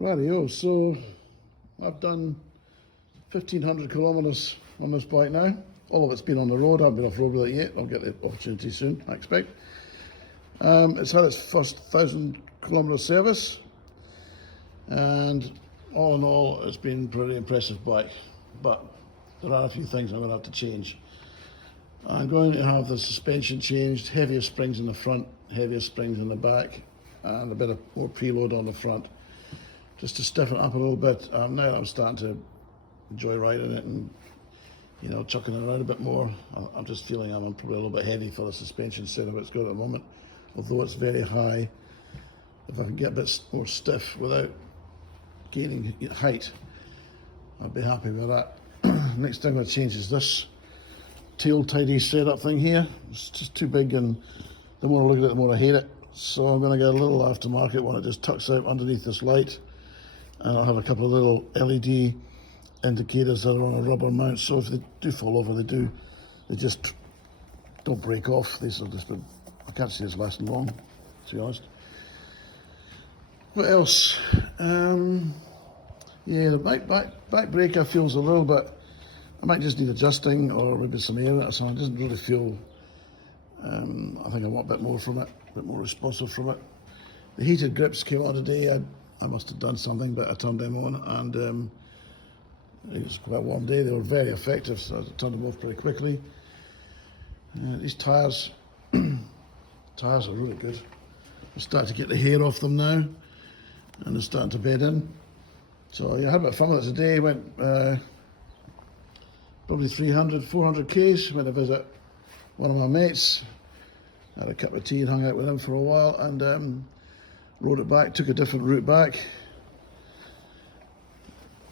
Rightio, so I've done 1,500 kilometres on this bike now. All of it's been on the road. I haven't been off road with it yet. I'll get the opportunity soon, I expect. It's had its first 1,000 kilometre service, and all in all, it's been a pretty impressive bike. But there are a few things I'm going to have to change. I'm going to have the suspension changed, heavier springs in the front, heavier springs in the back, and a bit of more preload on the front, just to stiffen it up a little bit. Now that I'm starting to enjoy riding it and chucking it around a bit more, I'm just feeling I'm probably a little bit heavy for the suspension setup it's got at the moment. Although it's very high, if I can get a bit more stiff without gaining height, I'd be happy with that. Next thing I'm going to change is this tail tidy setup thing here. It's just too big, and the more I look at it, the more I hate it. So I'm going to get a little aftermarket one that just tucks out underneath this light, and I'll have a couple of little LED indicators that are on a rubber mount, so if they do fall over, they just don't break off. These are just, I can't see this lasting long, to be honest. What else? Yeah, the back breaker feels a little bit, I might just need adjusting, or maybe some air in it or something. It doesn't really feel, I think I want a bit more from it, a bit more responsive from it. The heated grips came on today. I must have done something, but I turned them on, and it was quite a warm day. They were very effective, so I turned them off pretty quickly. These tyres, tyres are really good. I'm starting to get the hair off them now, and they're starting to bed in. So yeah, I had a bit of fun with it today. Went probably 300, 400 Ks. Went to visit one of my mates, had a cup of tea and hung out with him for a while, and rode it back, took a different route back.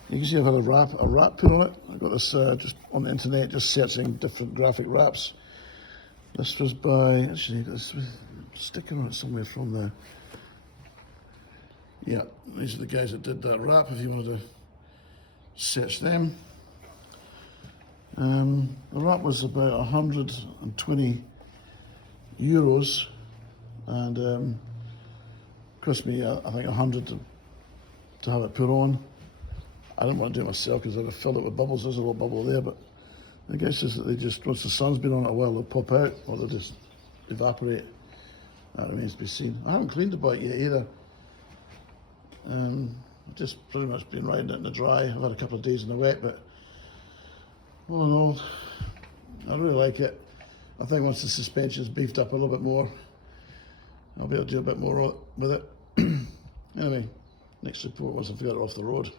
You can see I've had a wrap put on it. I got this just on the internet, just searching different graphic wraps. This was by, actually, this was a sticker on it somewhere from there. Yeah, these are the guys that did that wrap, if you wanted to search them. The wrap was about 120 euros, and cost me, I think, 100 to have it put on. I didn't want to do it myself because I'd have filled it with bubbles. There's a little bubble there, but I guess is that they just, once the sun's been on it a while, they'll pop out, or they'll just evaporate. That remains to be seen. I haven't cleaned the bike yet either. I've just pretty much been riding it in the dry. I've had a couple of days in the wet, but all in all, I really like it. I think once the suspension's beefed up a little bit more, I'll be able to do a bit more with it. Anyway, next report once I've got it off the road.